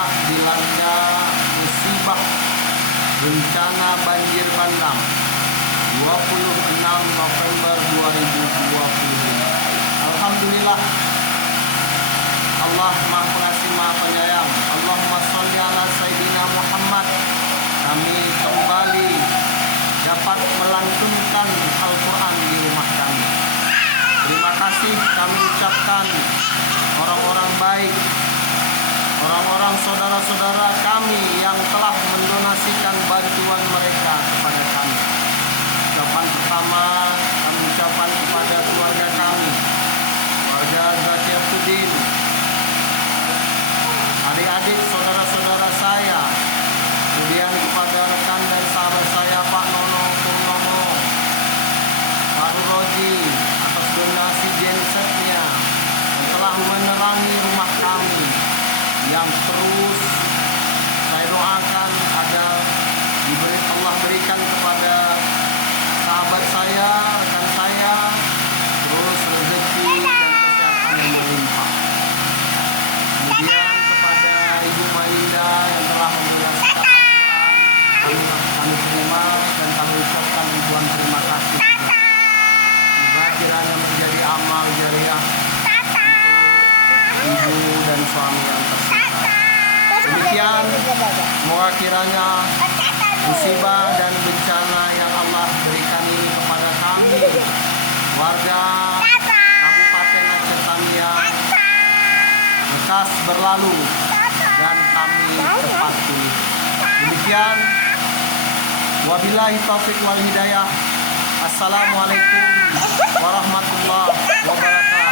Bapak dilanda musibah bencana banjir bandang 26 November 2020. Alhamdulillah, Allah Maha Pengasih Maha Penyayang. Allahumma sholli ala Sayyidina Muhammad. Kami kembali dapat melantunkan Al-Quran di rumah kami. Terima kasih kami ucapkan orang-orang baik, orang-orang saudara-saudara kami yang telah mendonasikan bantuan mereka kepada kami. Ucapan pertama kami ucapkan kepada keluarga kami, keluarga Zaki Abdudin, adik-adik saudara-saudara saya, kemudian kepada rekan dan sahabat saya Pak Nono Purnomo, Pak Roji atas donasi gensetnya yang telah menerangi rumah kami, yang terus saya doakan agar Allah berikan kepada sahabat saya, rekan saya, terus rezeki dan kesehatan yang berlimpah. Kemudian kepada Ibu Malinda yang telah menjelaskan Al-Quran, kami terima dan kami ucapkan ribuan terima kasih. Semoga kiranya menjadi amal jariah untuk ibu dan suami yang tersayang. Demikian, semoga kiranya musibah dan bencana yang Allah berikan ini kepada kami, warga Kabupaten Aceh Tamiang, lekas berlalu dan kami cepat pulih. Demikian, wabillahi taufiq wal hidayah. Assalamualaikum warahmatullahi wabarakatuh.